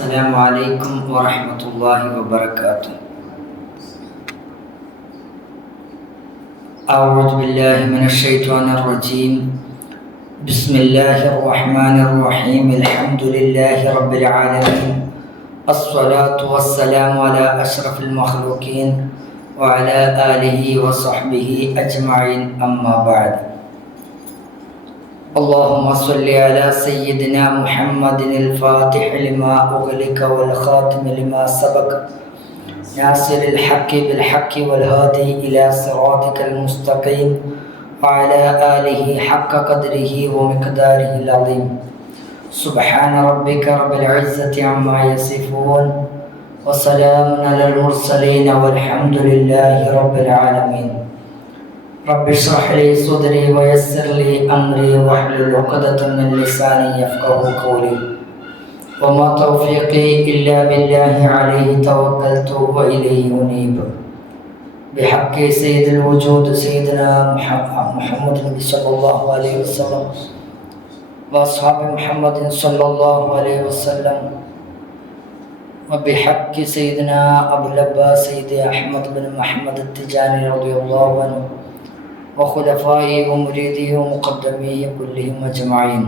السلام عليكم ورحمة الله وبركاته. أعوذ بالله من الشيطان الرجيم. بسم الله الرحمن الرحيم. الحمد لله رب العالمين. الصلاة والسلام على أشرف المخلوقين وعلى آله وصحبه أجمعين. أما بعد. اللهم صل على سيدنا محمد الفاتح لما أغلق والخاتم لما سبق ناصر الحق بالحق والهادي إلى صراطك المستقيم وعلى آله حق قدره ومقداره العظيم. سبحان ربك رب العزة عما يصفون وسلام على المرسلين والحمد لله رب العالمين. رب اشرح لي صدري ويسر لي أمري واحلل عقدة من لساني يفقهوا قولي وما توفيقي إلا بالله عليه توكلت وإليه أنيب. بحق سيد الوجود سيدنا محمد صلى الله عليه وسلم وأصحاب محمد صلى الله عليه وسلم وبحق سيدنا أبو العباس سيد أحمد بن محمد التجاني رضي الله عنه وخلفائه ومريده ومقدميه كلهم أجمعين.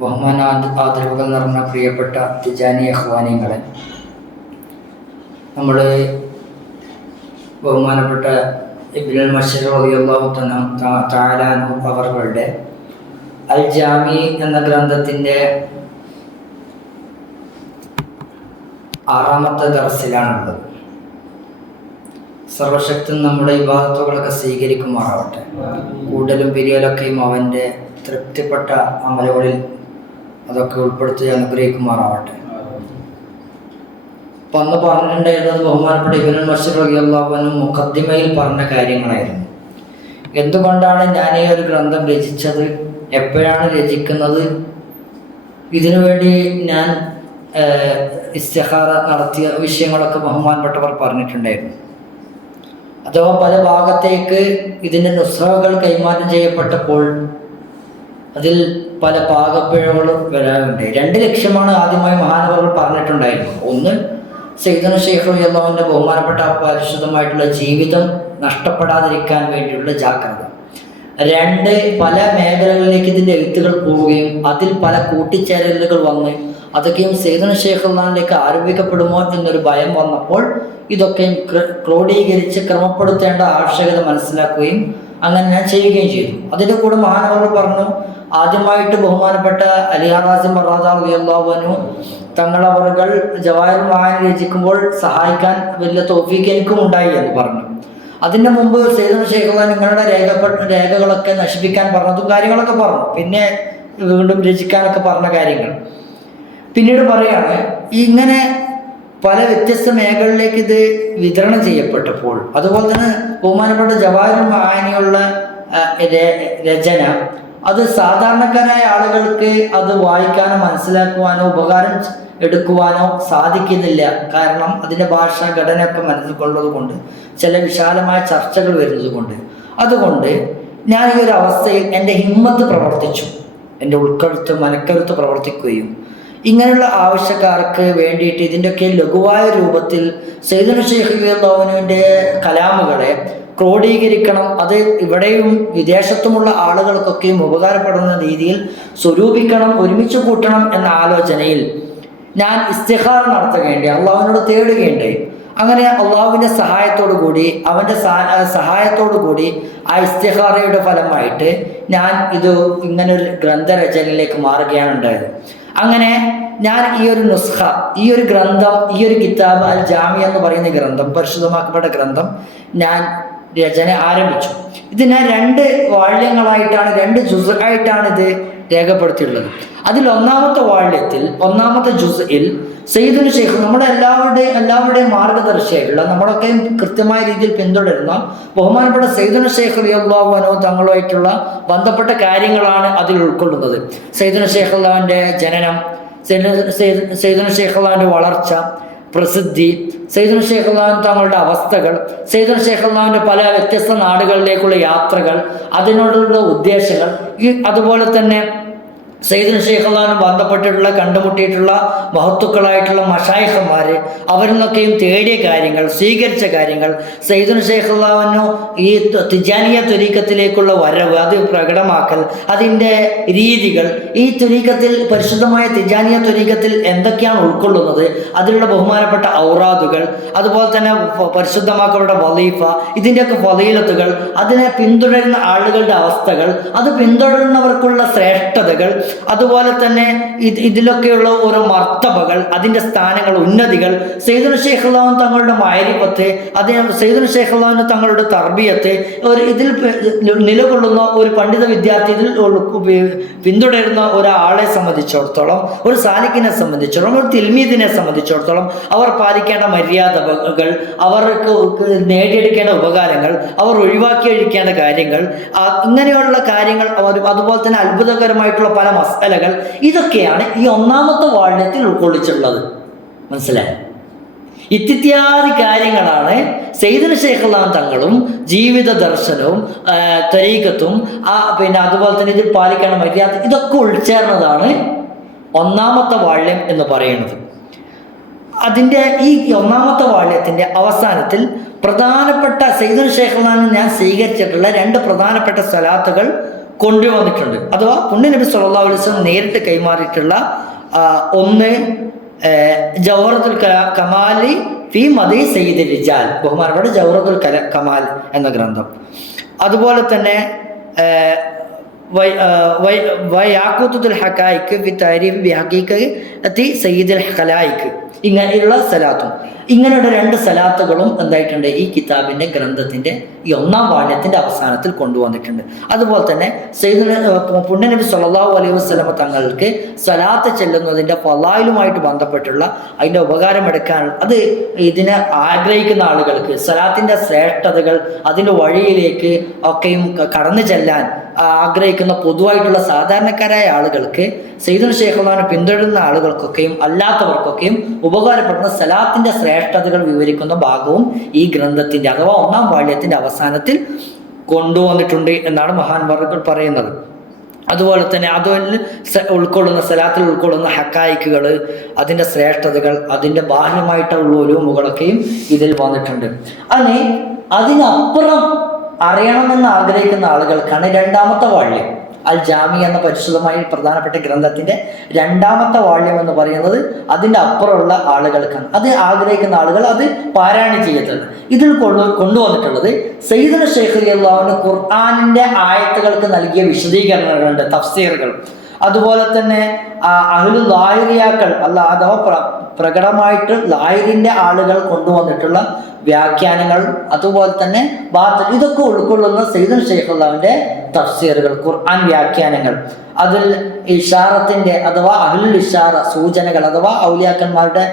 ബഹുമാന ആദരവുകൾ നിറഞ്ഞ പ്രിയപ്പെട്ട തിജാനി അഖ്വാനികളെ, നമ്മൾ ബഹുമാനപ്പെട്ട ഇബ്നുൽ മശ്ശരി റളിയല്ലാഹു തആല അൻഹു അവരുടെ അൽ ജാമി എന്ന ഗ്രന്ഥത്തിൻ്റെ 6ാമത്തെ ദർസിലാണുള്ളത്. സർവശക്തൻ നമ്മുടെ ഇബാദത്തുകളൊക്കെ സ്വീകരിക്കുമാറാവട്ടെ. കൂടലും പിരിയലൊക്കെയും അവൻ്റെ തൃപ്തിപ്പെട്ട അമലുകളിൽ അതൊക്കെ ഉൾപ്പെടുത്തി അനുഗ്രഹിക്കുമാറാവട്ടെ. അപ്പം അന്ന് പറഞ്ഞിട്ടുണ്ടായിരുന്നത് ബഹുമാനപ്പെട്ട ഇബ്നുൽ മശ്ശരി റളിയല്ലാഹു അൻഹു മുഖദ്ദിമയിൽ പറഞ്ഞ കാര്യങ്ങളായിരുന്നു. എന്തുകൊണ്ടാണ് ഞാൻ ഈ ഒരു ഗ്രന്ഥം രചിച്ചത്, എപ്പോഴാണ് രചിക്കുന്നത്, ഇതിനുവേണ്ടി ഞാൻ ഇസ്തിഖാറ നടത്തിയ വിഷയങ്ങളൊക്കെ ബഹുമാനപ്പെട്ടവർ പറഞ്ഞിട്ടുണ്ടായിരുന്നു. അഥവാ പല ഭാഗത്തേക്ക് ഇതിൻ്റെ നുസ്ഖകൾ കൈമാറ്റം ചെയ്യപ്പെട്ടപ്പോൾ അതിൽ പല പാകപ്പിഴകളും വരാറുണ്ടായി. 2 ലക്ഷ്യമാണ് ആദ്യമായി മഹാനവറുകൾ പറഞ്ഞിട്ടുണ്ടായിരുന്നു. ഒന്ന്, സയ്യിദുനാ ശൈഖ് റളിയല്ലാഹുവിൻ്റെ ബഹുമാനപ്പെട്ട പരിശുദ്ധമായിട്ടുള്ള ജീവിതം നഷ്ടപ്പെടാതിരിക്കാൻ വേണ്ടിയുള്ള ജാഗ്രത. 2, പല മേഖലകളിലേക്ക് ഇതിൻ്റെ എഴുത്തുകൾ പോവുകയും അതിൽ പല കൂട്ടിച്ചേരലുകൾ വന്ന് അതൊക്കെയും സയ്യിദുനാ ശൈഖ് റളിയല്ലാഹുവിലേക്ക് ആരോപിക്കപ്പെടുമോ എന്നൊരു ഭയം വന്നപ്പോൾ ഇതൊക്കെയും ക്രോഡീകരിച്ച് ക്രമപ്പെടുത്തേണ്ട ആവശ്യകത മനസ്സിലാക്കുകയും അങ്ങനെ ഞാൻ ചെയ്യുകയും ചെയ്തു. അതിൻ്റെ കൂടെ മഹാനവറുകൾ പറഞ്ഞു, ആദ്യമായിട്ട് ബഹുമാനപ്പെട്ട അലി ഹാറസിം റളിയല്ലാഹു അൻഹു തങ്ങളവറുകൾ ജവാഹിറുൽ മആനി രചിക്കുമ്പോൾ സഹായിക്കാൻ വലിയ തൗഫീഖ് എനിക്കും ഉണ്ടായി എന്ന് പറഞ്ഞു. അതിൻ്റെ മുമ്പ് സയ്യിദുനാ ശൈഖ് റളിയല്ലാഹു നിങ്ങളുടെ രേഖകളൊക്കെ നശിപ്പിക്കാൻ പറഞ്ഞതും കാര്യങ്ങളൊക്കെ പറഞ്ഞു. പിന്നെ വീണ്ടും രചിക്കാനൊക്കെ പറഞ്ഞ കാര്യങ്ങൾ പിന്നീട് പറയാണ്. ഇങ്ങനെ പല വ്യത്യസ്ത മേഖലകളിലേക്ക് ഇത് വിതരണം ചെയ്യപ്പെട്ടപ്പോൾ, അതുപോലെ തന്നെ ബഹുമാനപ്പെട്ട ജവാഹിറുൽ മആനിയുള്ള രചന അത് സാധാരണക്കാരായ ആളുകൾക്ക് അത് വായിക്കാനോ മനസ്സിലാക്കുവാനോ ഉപകാരം എടുക്കുവാനോ സാധിക്കുന്നില്ല. കാരണം അതിൻ്റെ ഭാഷാ ഘടനയൊക്കെ മനസ്സിൽ കൊണ്ട് ചില വിശാലമായ ചർച്ചകൾ വരുന്നത് കൊണ്ട്. അതുകൊണ്ട് ഞാൻ ഈ ഒരു അവസ്ഥയിൽ എൻ്റെ ഹിമ്മത്ത് പ്രവർത്തിച്ചു, എൻ്റെ മനക്കരുത്ത് പ്രവർത്തിക്കുകയും ഇങ്ങനെയുള്ള ആവശ്യക്കാർക്ക് വേണ്ടിയിട്ട് ഇതിൻ്റെയൊക്കെ ലഘുവായ രൂപത്തിൽ സയ്യിദുനാ ശൈഖ് റളിയല്ലാഹുവിൻ്റെ കലാമുകളെ ക്രോഡീകരിക്കണം, അത് ഇവിടെയും വിദേശത്തുമുള്ള ആളുകൾക്കൊക്കെയും ഉപകാരപ്പെടുന്ന രീതിയിൽ സ്വരൂപിക്കണം, ഒരുമിച്ച് കൂട്ടണം എന്ന ആലോചനയിൽ ഞാൻ ഇസ്തിഖാറ നടത്തുകയുണ്ടായി, അള്ളാഹുവിനോട് തേടുകയുണ്ടായി. അങ്ങനെ അള്ളാഹുവിൻ്റെ സഹായത്തോടു കൂടി ആ ഇസ്തിഖാറയുടെ ഫലമായിട്ട് ഞാൻ ഇങ്ങനൊരു ഗ്രന്ഥരചനയിലേക്ക് മാറുകയാണ് ഉണ്ടായത്. അങ്ങനെ ഞാൻ ഈ ഒരു ഗ്രന്ഥം, ഈ ഒരു കിതാബ് അൽ ജാമി എന്ന് പറയുന്ന ഗ്രന്ഥം, പരിശുദ്ധമാക്കപ്പെട്ട ഗ്രന്ഥം ഞാൻ രചന ആരംഭിച്ചു. ഇത് ഞാൻ 2 വാള്യങ്ങളായിട്ടാണ്, 2 ജുസ്ആയിട്ടാണ് ഇത് രേഖപ്പെടുത്തിയിട്ടുള്ളത്. അതിൽ ഒന്നാമത്തെ ജുസ്ഇൽ സയ്യിദുനാ ശൈഖ് നമ്മുടെ എല്ലാവരുടെയും മാർഗദർശിയായിട്ടുള്ള, നമ്മളൊക്കെ കൃത്യമായ രീതിയിൽ പിന്തുടരുന്ന ബഹുമാനപ്പെട്ട സയ്യിദുനാ ശൈഖ് റളിയല്ലാഹു അൻഹു തങ്ങളുമായിട്ടുള്ള ബന്ധപ്പെട്ട കാര്യങ്ങളാണ് അതിൽ ഉൾക്കൊള്ളുന്നത്. സയ്യിദുനാ ശൈഖ് റളിയല്ലാഹുവിൻ്റെ ജനനം, സയ്യിദുനാ ശൈഖ് റളിയല്ലാഹുവിൻ്റെ വളർച്ച, പ്രസിദ്ധി, സയ്യിദുനാ ശൈഖ് റളിയല്ലാഹു തങ്ങളുടെ അവസ്ഥകൾ, സയ്യിദുനാ ശൈഖ് റളിയല്ലാഹുവിൻ്റെ പല വ്യത്യസ്ത നാടുകളിലേക്കുള്ള യാത്രകൾ, അതിനോടുള്ള ഉദ്ദേശങ്ങൾ, അതുപോലെ തന്നെ സയ്യിദുൽ ഷെയ്ഖുള്ളാനും ബന്ധപ്പെട്ടിട്ടുള്ള കണ്ടുമുട്ടിയിട്ടുള്ള മഹത്തുക്കളായിട്ടുള്ള മശായിഖന്മാർ അവരിൽ നിന്നൊക്കെയും തേടിയ കാര്യങ്ങൾ, സ്വീകരിച്ച കാര്യങ്ങൾ, സയ്യിദുൽ ഷെയ്ഖുള്ളാനു ഈ തിജാനിയ ത്വരീഖത്തിലേക്കുള്ള വരവ്, അത് പ്രകടമാക്കൽ, അതിൻ്റെ രീതികൾ, ഈ ത്വരീഖത്തിൽ പരിശുദ്ധമായ തിജാനിയ ത്വരീഖത്തിൽ എന്തൊക്കെയാണ് ഉൾക്കൊള്ളുന്നത്, അതിലുള്ള ബഹുമാനപ്പെട്ട ഔറാദുകൾ, അതുപോലെ തന്നെ പരിശുദ്ധമാക്കപ്പെട്ട വലീഫ, ഇതിൻ്റെയൊക്കെ ഫളീലത്തുകൾ, അതിനെ പിന്തുടരുന്ന ആളുകളുടെ അവസ്ഥകൾ, അത് പിന്തുടരുന്നവർക്കുള്ള ശ്രേഷ്ഠതകൾ, അതുപോലെ തന്നെ ഇതിലൊക്കെയുള്ള ഓരോ മർത്തബകൾ, അതിൻ്റെ സ്ഥാനങ്ങൾ, ഉന്നതികൾ, സയ്യിദുൽ ഷെയ്ഖുള്ളാൻ തങ്ങളുടെ മഅരിഫത്ത്, സയ്യിദുൽ ഷെയ്ഖുള്ളാൻ തങ്ങളുടെ തർബിയത്ത്, ഇതിൽ നിലകൊള്ളുന്ന ഒരു പണ്ഡിത വിദ്യാർത്ഥി, ഇതിൽ പിന്തുടരുന്ന ഒരാളെ സംബന്ധിച്ചിടത്തോളം, ഒരു സാലിക്കിനെ സംബന്ധിച്ചിടത്തോളം, ഒരു തിൽമീദിനെ സംബന്ധിച്ചിടത്തോളം അവർ പാലിക്കേണ്ട മര്യാദകൾ, അവർക്ക് നേടിയെടുക്കേണ്ട ഉപകാരങ്ങൾ, അവർ ഒഴിവാക്കിയെടുക്കേണ്ട കാര്യങ്ങൾ, ഇങ്ങനെയുള്ള കാര്യങ്ങൾ, അതുപോലെ തന്നെ അത്ഭുതകരമായിട്ടുള്ള പല മസലകൾ, ഇതൊക്കെയാണ് ഈ ഒന്നാമത്തെ വാള്യത്തിൽ ഉൾക്കൊള്ളിച്ചിട്ടുള്ളത്. മനസ്സിലായി? ഇത്യാദി കാര്യങ്ങളാണ് സയ്യിദുൽ ഷെയ്ഖുള്ളാൻ തങ്ങളും ജീവിത ദർശനവും ത്വരീഖത്തും പിന്നെ അതുപോലെ തന്നെ ഇതിൽ പാലിക്കേണ്ട മര്യാദ, ഇതൊക്കെ ഉൾച്ചേർന്നതാണ് ഒന്നാമത്തെ വാള്യം എന്ന് പറയുന്നത്. അതിൻ്റെ ഈ ഒന്നാമത്തെ വാള്യത്തിൻ്റെ അവസാനത്തിൽ പ്രധാനപ്പെട്ട സയ്യിദുൽ ഷെയ്ഖുള്ളാൻ ഞാൻ സ്വീകരിച്ചിട്ടുള്ള 2 പ്രധാനപ്പെട്ട സ്വലാത്തുകൾ കൊണ്ടുവന്നിട്ടുണ്ട്. അഥവാ പുണ്യനബി സ്വല്ലല്ലാഹു അലൈഹി വസല്ലം നേരിട്ട് കൈമാറിയിട്ടുള്ള ഒന്ന് ജൗഹറത്തുൽ കമാലി ഫി മദീ സയ്യിദുൽ റിജാൽ, ബഹുമാനപ്പെട്ട ജൗഹറത്തുൽ കമാൽ എന്ന ഗ്രന്ഥം. അതുപോലെ തന്നെ വയാഖൂത്തുൽ ഹഖായിഖ് ഫി തഅരീഫ് ബി ഹഖീഖത്തി സയ്യിദുൽ ഖലായിഖ്, ഇങ്ങനെയുള്ള സലാത്തും, ഇങ്ങനെയുള്ള 2 സലാത്തുകളും എന്തായിട്ടുണ്ട് ഈ കിതാബിൻ്റെ ഗ്രന്ഥത്തിൻ്റെ ഈ ഒന്നാം വാള്യത്തിൻ്റെ അവസാനത്തിൽ കൊണ്ടുവന്നിട്ടുണ്ട്. അതുപോലെ തന്നെ പുണ്യനബി സ്വല്ലല്ലാഹു അലൈഹി വസല്ലം തങ്ങൾക്ക് സ്വലാത്ത് ചെല്ലുന്നതിൻ്റെ ഫളായിലുമായിട്ട് ബന്ധപ്പെട്ടുള്ള അതിൻ്റെ ഉപകാരമെടുക്കാൻ, അത് ഇതിനെ ആഗ്രഹിക്കുന്ന ആളുകൾക്ക് സ്വലാത്തിൻ്റെ ശ്രേഷ്ഠതകൾ, അതിൻ്റെ വഴിയിലേക്ക് ഒക്കെയും കടന്നു ചെല്ലാൻ ആഗ്രഹിക്കുന്ന പൊതുവായിട്ടുള്ള സാധാരണക്കാരായ ആളുകൾക്ക്, സയ്യിദുൽ ഷെയ്ഖുള്ളാനെ പിന്തുടരുന്ന ആളുകൾക്കൊക്കെയും അല്ലാത്തവർക്കൊക്കെയും ഉപകാരപ്പെടുന്ന സലാത്തിൻ്റെ ശ്രേഷ്ഠതകൾ വിവരിക്കുന്ന ഭാഗവും ഈ ഗ്രന്ഥത്തിൻ്റെ അഥവാ ഒന്നാം വാള്യത്തിൻ്റെ അവസാനത്തിൽ കൊണ്ടുവന്നിട്ടുണ്ട് എന്നാണ് മഹാന്മാர்கள் പറയുന്നത്. അതുപോലെ തന്നെ അതിൽ ഉൾക്കൊള്ളുന്ന സലാത്തിൽ ഉൾക്കൊള്ളുന്ന ഹക്കായിക്കുകൾ, അതിൻ്റെ ശ്രേഷ്ഠതകൾ, അതിൻ്റെ ബാഹ്യമായിട്ടുള്ള ഉലൂമുകളൊക്കെയും ഇതിൽ വന്നിട്ടുണ്ട്. അതിനപ്പുറം അറിയണമെന്ന് ആഗ്രഹിക്കുന്ന ആളുകൾക്കാണ് രണ്ടാമത്തെ വാള്യം അൽ ജാമി എന്ന പരിശുദ്ധമായ പ്രധാനപ്പെട്ട ഗ്രന്ഥത്തിൻ്റെ രണ്ടാമത്തെ വാള്യം എന്ന് പറയുന്നത്. അതിൻ്റെ അപ്പുറമുള്ള ആളുകൾക്കാണ്, അത് ആഗ്രഹിക്കുന്ന ആളുകൾ അത് പാരായണം ചെയ്യത്തുള്ളത്. ഇതിൽ കൊണ്ടുവന്നിട്ടുള്ളത് സയ്യിദുൽ ഷെയ്ഖ് റളിയല്ലാഹു അൻഹു ഖുർആനിൻ്റെ ആയത്തുകൾക്ക് നൽകിയ വിശദീകരണങ്ങളുണ്ട്, തഫ്സീറുകൾ. അതുപോലെ തന്നെ അഹ്ലു ലാഹിറിയാക്കൾ അഥവാ പ്രകടമായിട്ട് ലാഹിറിൻ്റെ ആളുകൾ കൊണ്ടുവന്നിട്ടുള്ള വ്യാഖ്യാനങ്ങൾ, അതുപോലെ തന്നെ ബാത്തിൽ, ഇതൊക്കെ ഉൾക്കൊള്ളുന്ന സയ്യിദുൽ ഷെയ്ഖുള്ളാഹിൻ്റെ തഫ്സീറുകൾ, ഖുർആൻ വ്യാഖ്യാനങ്ങൾ. അതിൽ ഇഷാറത്തിൻ്റെ അഥവാ അഹ്ലുൽ ഇഷാറ സൂചനകൾ, അഥവാ ഔലിയാക്കന്മാരുടെ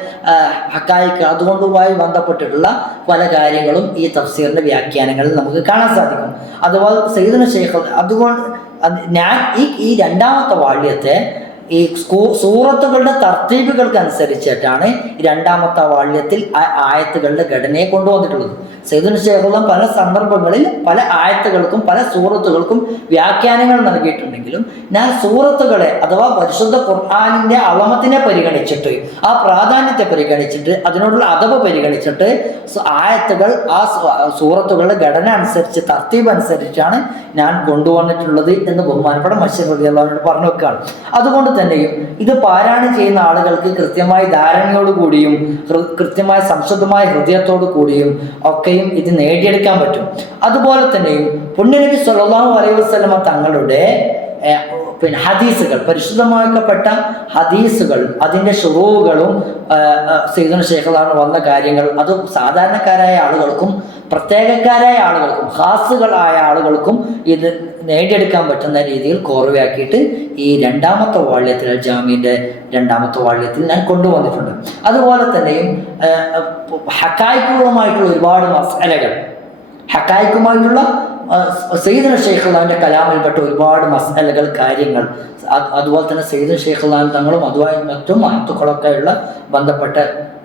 ഹക്കായിക്ക്, അതുകൊണ്ടുമായി ബന്ധപ്പെട്ടിട്ടുള്ള പല കാര്യങ്ങളും ഈ തഫ്സീറിൻ്റെ വ്യാഖ്യാനങ്ങളിൽ നമുക്ക് കാണാൻ സാധിക്കും. അതുപോലെ സയ്യിദുൽ ഷെയ്ഖ്, അതുകൊണ്ട് ഞാൻ ഈ രണ്ടാമത്തെ വാള്യത്തെ ഈ സൂറത്തുകളുടെ തർത്തീബുകൾക്ക് അനുസരിച്ചിട്ടാണ് രണ്ടാമത്തെ വാള്യത്തിൽ ആയത്തുകളുടെ ഘടനയെ കൊണ്ടുവന്നിട്ടുള്ളത്. സയ്യിദുൽ ഷെയ്ഖുള്ളാൻ പല സന്ദർഭങ്ങളിൽ പല ആയത്തുകൾക്കും പല സൂറത്തുകൾക്കും വ്യാഖ്യാനങ്ങൾ നൽകിയിട്ടുണ്ടെങ്കിലും ഞാൻ സൂറത്തുകളെ അഥവാ പരിശുദ്ധ ഖുർആനിൻ്റെ അളമത്തിനെ പരിഗണിച്ചിട്ട്, ആ പ്രാധാന്യത്തെ പരിഗണിച്ചിട്ട്, അതിനോടുള്ള അദബ് പരിഗണിച്ചിട്ട് ആയത്തുകൾ ആ സൂറത്തുകളുടെ ഘടന അനുസരിച്ച്, തർത്തീബ് അനുസരിച്ചാണ് ഞാൻ കൊണ്ടുവന്നിട്ടുള്ളത് എന്ന് ബഹുമാനപ്പെട്ട മശ്ശൂർ റളിയല്ലാഹു പറഞ്ഞു വെക്കുകയാണ്. അതുകൊണ്ട് തന്നെയും ഇത് പാരായണം ചെയ്യുന്ന ആളുകൾക്ക് കൃത്യമായ ധാരണയോടുകൂടിയും കൃത്യമായ സംശുദ്ധമായ ഹൃദയത്തോടു കൂടിയും ഒക്കെയും ഇത് നേടിയെടുക്കാൻ പറ്റും. അതുപോലെ തന്നെയും പുണ്യനബി സ്വല്ലല്ലാഹു അലൈഹി വസല്ലമ തങ്ങളുടെ ഹദീസുകൾ, പരിശുദ്ധമാക്കപ്പെട്ട ഹദീസുകൾ, അതിൻ്റെ ശുറൂകളും സയ്യിദുൽ ഷെയ്ഖുള്ളാൻ വന്ന കാര്യങ്ങൾ, അത് സാധാരണക്കാരായ ആളുകൾക്കും പ്രത്യേകക്കാരായ ആളുകൾക്കും ഖാസുകളായ ആളുകൾക്കും ഇത് നേടിയെടുക്കാൻ പറ്റുന്ന രീതിയിൽ കോർവയാക്കിയിട്ട് ഈ രണ്ടാമത്തെ വാള്യത്തിൽ അൽ ജാമിൻ്റെ രണ്ടാമത്തെ വാള്യത്തിൽ ഞാൻ കൊണ്ടുവന്നിട്ടുണ്ട്. അതുപോലെ തന്നെയും ഹക്കായിക്കുകളുമായിട്ടുള്ള ഒരുപാട് മസലകൾ, ഹക്കായിക്കുമായിട്ടുള്ള സയ്യിദുൽ ഷെയ്ഖുള്ളാന്റെ കലാമിൽപ്പെട്ട ഒരുപാട് മസലകൾ, കാര്യങ്ങൾ, അതുപോലെ തന്നെ സയ്യിദുൽ ഷെയ്ഖുള്ളാൻ തങ്ങളും അതുമായി മറ്റും മഹത്തുക്കളൊക്കെയുള്ള ബന്ധപ്പെട്ട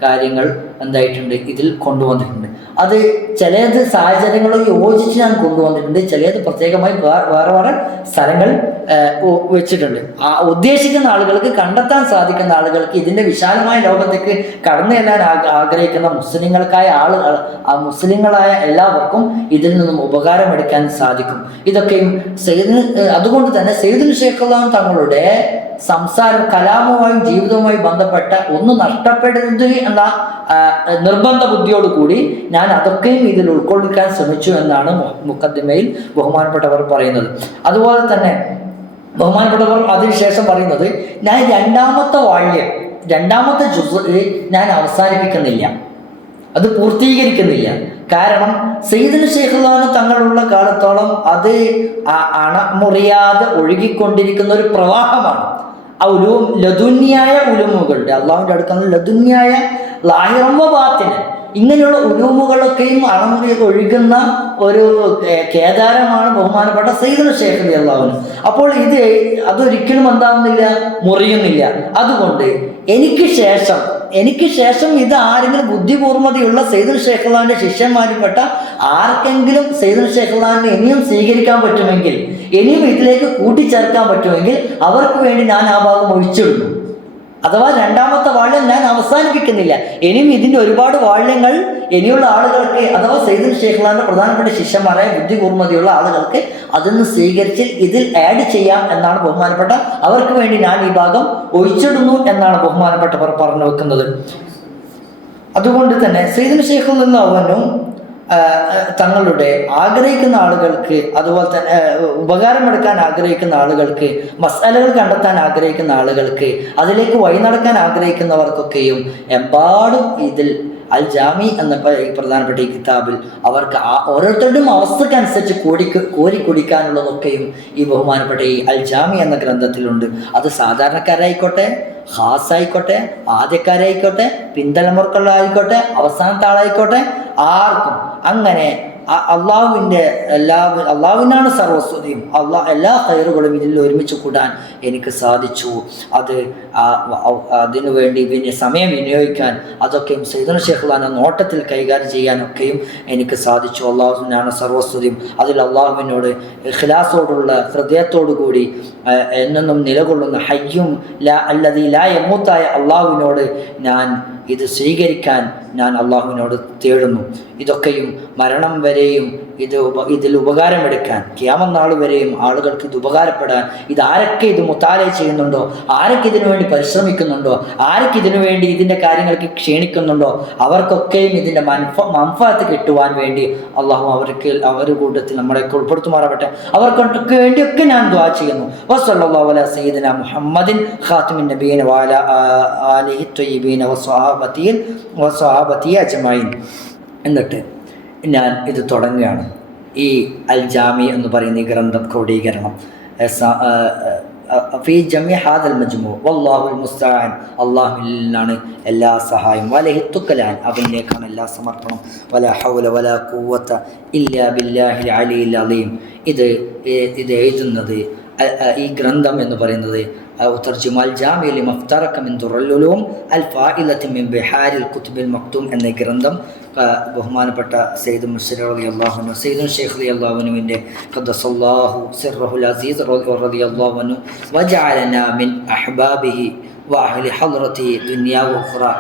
കാര്യങ്ങൾ എന്തായിട്ടുണ്ട് ഇതിൽ കൊണ്ടുവന്നിട്ടുണ്ട്. അത് ചിലത് സാഹചര്യങ്ങൾ യോജിച്ച് ഞാൻ കൊണ്ടുവന്നിട്ടുണ്ട്, ചിലത് പ്രത്യേകമായി വേറെ വേറെ സ്ഥലങ്ങൾ വെച്ചിട്ടുണ്ട്. ഉദ്ദേശിക്കുന്ന ആളുകൾക്ക്, കണ്ടെത്താൻ സാധിക്കുന്ന ആളുകൾക്ക്, ഇതിൻ്റെ വിശാലമായ ലോകത്തേക്ക് കടന്നു ചെല്ലാൻ ആഗ്രഹിക്കുന്ന മുസ്ലിങ്ങളായ എല്ലാവർക്കും ഇതിൽ നിന്നും ഉപകാരമെടുക്കാൻ സാധിക്കും. ഇതൊക്കെയും അതുകൊണ്ട് തന്നെ സയ്യിദുൽ ശൈഖ് തങ്ങളുടെ സംസാരം കലാമുമായും ജീവിതവുമായി ബന്ധപ്പെട്ട ഒന്ന് നഷ്ടപ്പെടരുത് എന്ന നിർബന്ധ ബുദ്ധിയോടുകൂടി ഞാൻ അതൊക്കെയും ഇതിൽ ഉൾക്കൊള്ളിക്കാൻ ശ്രമിച്ചു എന്നാണ് മുഖദ്ദിമയിൽ ബഹുമാനപ്പെട്ടവർ പറയുന്നത്. അതുപോലെ തന്നെ ബഹുമാനപ്പെട്ടവർ അതിനുശേഷം പറയുന്നത്, ഞാൻ രണ്ടാമത്തെ ജുസ് ഞാൻ അവസാനിപ്പിക്കുന്നില്ല, അത് പൂർത്തീകരിക്കുന്നില്ല. കാരണം സയ്യിദുൽ ശൈഖ് തങ്ങളുള്ള കാലത്തോളം അത് അണമുറിയാതെ ഒഴുകിക്കൊണ്ടിരിക്കുന്ന ഒരു പ്രവാഹമാണ്. ലദുന്യായ ഉലൂമുകളുടെ, അള്ളാഹുവിൻ്റെ അടുക്കുന്ന ലദുന്യായ ലാഹിറം വ ബാത്തിൻ, ഇങ്ങനെയുള്ള ഉലൂമുകളൊക്കെയും അണമുറി ഒഴുകുന്ന ഒരു കേദാരമാണ് ബഹുമാനപ്പെട്ട സയ്യിദുൽ ശൈഖ് റളിയല്ലാഹു അൻഹു. അപ്പോൾ അതൊരിക്കലും എന്താവുന്നില്ല, മുറിയുന്നില്ല. അതുകൊണ്ട് എനിക്ക് ശേഷം ഇത് ആരെങ്കിലും ബുദ്ധിപൂർവ്വതയുള്ള സയ്യിദുൽ ശൈഖ് ശിഷ്യന്മാരിൽപ്പെട്ട ആർക്കെങ്കിലും സയ്യിദുൽ ശൈഖ് ഇനിയും സ്വീകരിക്കാൻ പറ്റുമെങ്കിൽ, ഇനിയും ഇതിലേക്ക് കൂട്ടിച്ചേർക്കാൻ പറ്റുമെങ്കിൽ അവർക്ക് വേണ്ടി ഞാൻ ആ ഭാഗം ഒഴിച്ചിടുന്നു. അഥവാ രണ്ടാമത്തെ വാള്യം ഞാൻ അവസാനിപ്പിക്കുന്നില്ല. ഇനിയും ഇതിൻ്റെ ഒരുപാട് വാള്യങ്ങൾ ഇനിയുള്ള ആളുകൾക്ക്, അഥവാ സയ്യിദുൽ ശൈഖ് പ്രധാനപ്പെട്ട ശിഷ്യന്മാരായ ബുദ്ധിപൂർവ്വതയുള്ള ആളുകൾക്ക് അതൊന്ന് സ്വീകരിച്ച് ഇതിൽ ആഡ് ചെയ്യാം എന്നാണ് ബഹുമാനപ്പെട്ട, അവർക്ക് വേണ്ടി ഞാൻ ഈ ഭാഗം ഒഴിച്ചിടുന്നു എന്നാണ് ബഹുമാനപ്പെട്ടവർ പറഞ്ഞു വെക്കുന്നത്. അതുകൊണ്ട് തന്നെ സയ്യിദുൽ ശൈഖ് അവനും തങ്ങളുടെ ആഗ്രഹിക്കുന്ന ആളുകൾക്ക്, അതുപോലെ തന്നെ ഉപകാരമെടുക്കാൻ ആഗ്രഹിക്കുന്ന ആളുകൾക്ക്, മസാലകൾ കണ്ടെത്താൻ ആഗ്രഹിക്കുന്ന ആളുകൾക്ക്, അതിലേക്ക് വഴി നടക്കാൻ ആഗ്രഹിക്കുന്നവർക്കൊക്കെയും എമ്പാടും ഇതിൽ അൽ ജാമി എന്ന പ്രധാനപ്പെട്ട ഈ കിതാബിൽ അവർക്ക് ഓരോരുത്തരുടെയും അവസ്ഥക്കനുസരിച്ച് കോരി കുടിക്കാനുള്ളതൊക്കെയും ഈ ബഹുമാനപ്പെട്ട ഈ അൽ ജാമി എന്ന ഗ്രന്ഥത്തിലുണ്ട്. അത് സാധാരണക്കാരായിക്കോട്ടെ, ഖാസായിക്കോട്ടെ, ആദ്യക്കാരായിക്കോട്ടെ, പിന്തലമുറകളായിക്കോട്ടെ, അവസാനത്തെ ആളായിക്കോട്ടെ, ആർക്കും അങ്ങനെ അള്ളാഹുവിനാണ് സർവസ്വതയും. എല്ലാ ഖൈറുകളും ഇതിൽ ഒരുമിച്ച് കൂടാൻ എനിക്ക് സാധിച്ചു. അതിനുവേണ്ടി സമയം വിനിയോഗിക്കാൻ അതൊക്കെയും സയ്യിദുൽ ശൈഖ് നോട്ടത്തിൽ കൈകാര്യം ചെയ്യാനൊക്കെയും എനിക്ക് സാധിച്ചു. അള്ളാഹുവിനാണ് സർവസ്വതയും. അതിൽ അള്ളാഹുവിനോട് ഇഖ്ലാസോടുള്ള ഹൃദയത്തോടു കൂടി എന്നും നിലകൊള്ളുന്ന ഹയ്യും അല്ലദീ ലാ യമൂത്തായ അള്ളാഹുവിനോട് ഞാൻ ഇത് സ്വീകരിക്കാൻ ഞാൻ അള്ളാഹുവിനോട് തേടുന്നു. ഇതൊക്കെയും മരണം വരെയും ഇതിൽ ഉപകാരമെടുക്കാൻ, ഖിയാമത്ത് നാൾ വരെയും ആളുകൾക്ക് ഇത് ഉപകാരപ്പെടാൻ, ആരൊക്കെ ഇത് മുത്താലയ ചെയ്യുന്നുണ്ടോ, ആരൊക്കെ ഇതിനു വേണ്ടി പരിശ്രമിക്കുന്നുണ്ടോ, ആരൊക്കെ ഇതിനു വേണ്ടി ഇതിൻ്റെ കാര്യങ്ങൾക്ക് ക്ഷീണിക്കുന്നുണ്ടോ, അവർക്കൊക്കെയും ഇതിൻ്റെ മൻഫഅത്ത് കിട്ടുവാൻ വേണ്ടി അള്ളാഹു അവരുടെ കൂട്ടത്തിൽ നമ്മളെയൊക്കെ ഉൾപ്പെടുത്തുമാറാവട്ടെ. അവർക്കൊക്കെ വേണ്ടിയൊക്കെ ഞാൻ ദുആ ചെയ്യുന്നു. വസല്ലല്ലാഹു അലാ സയ്യിദിനാ മുഹമ്മദിൻ ഖാതിമിൻ നബിയ്യിന വഅലാ ആലിഹി ത്വയ്യിബീന വസ്വഹാബതി അജ്മഈൻ. എന്നിട്ട് ഞാൻ ഇത് തുടങ്ങുകയാണ്. ഈ അൽ ജാമി എന്ന് പറയുന്ന ഈ ഗ്രന്ഥം ക്രോഡീകരണം ഫീ ജമീ ഹാദൽ മജ്മൂ വല്ലാഹുൽ മുസ്തആൻ, അല്ലാഹുവിനാണ് എല്ലാ സഹായം, വലൈഹി തുക്കലാൻ, അവനിലേക്കാണ് എല്ലാ സമർപ്പണം, വലാ ഹൗല വലാ ഖുവത ഇല്ലാ ബില്ലാഹിൽ അലിയിൽ അലീം. ഇത് എഴുതുന്നത്, ഈ ഗ്രന്ഥം എന്ന് പറയുന്നത് ترجمة الجامع لما افترق من در العلوم الفائلة من بحار الكتب المكتوم എന്ന ഗ്രന്ഥം ബഹുമാനപ്പെട്ട സയ്യിദ് മുർശിദ് റളിയല്ലാഹു അൻഹു, സയ്യിദുൽ ശൈഖ് റളിയല്ലാഹു അൻഹുവിൻ്റെ ഖദ്ദസല്ലാഹു സിർറഹുൽ അസീസ് റളിയല്ലാഹു അൻഹു വജഅലനാ മിൻ അഹ്ബാബിഹി وأهل حضرته دنيا وأخرى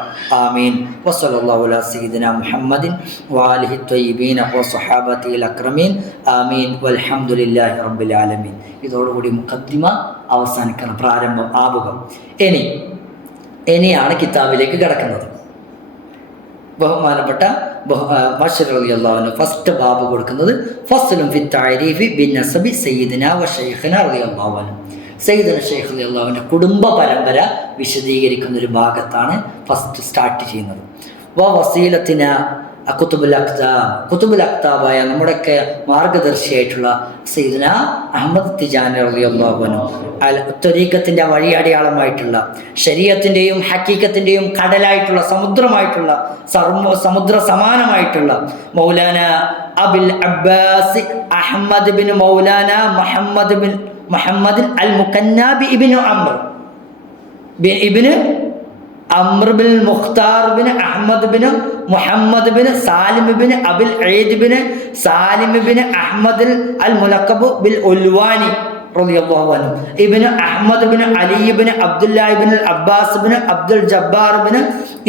آمين. وصلى الله على سيدنا محمد وآله الطيبين وصحابته الأكرمين آمين والحمد لله رب العالمين. ഇതോടുകൂടി മുഖദ്ദിമ അവസാനിക്കണം, പ്രാരംഭം, ആമുഖം. ഇനിയാണ് കിതാബിലേക്ക് കടക്കുന്നത്. ബഹുമാനപ്പെട്ട മശ്ഹൂർ റളിയല്ലാഹു അൻഹു ഫസ്റ്റ് ബാബ് കൊടുക്കുന്നത് ഫസ്ലുൻ ഫി തഅരീഫി ബിനസബി സയ്യിദിനാ വ ശൈഖിനാ റളിയല്ലാഹു അൻഹു. സയ്യിദുൽ ശൈഖ് റളിയല്ലാഹുവിൻ്റെ കുടുംബ പരമ്പര വിശദീകരിക്കുന്ന ഒരു ഭാഗത്താണ് ഫസ്റ്റ് സ്റ്റാർട്ട് ചെയ്യുന്നത്. വസീലത്തിന കുതുബുൽ അക്താബായ നമ്മുടെയൊക്കെ മാർഗദർശിയായിട്ടുള്ള സയ്യിദുന അഹ്മദ് തിജാനി റളിയല്ലാഹു അൻഹു, ത്വരീഖത്തിൻ്റെ വഴി അടയാളമായിട്ടുള്ള, ശരീഅത്തിൻ്റെയും ഹക്കീക്കത്തിൻ്റെയും കടലായിട്ടുള്ള, സമുദ്രമായിട്ടുള്ള, സമുദ്ര സമാനമായിട്ടുള്ള Maulana Abul Abbas Ahmad bin Maulana Muhammad al മുക്കന്നാബി ibn Amr bin Mukhtar bin Ahmad bin Muhammad bin Salim bin Abul Eid bin Salim bin Ahmad al മുലഖബ് ബിൽ ഉൽവാനി റളിയല്ലാഹു അൻഹു, ibn Ahmad ibn Ali ibn Abdullah ibn Abbas ibn Abdul Jabbar ibn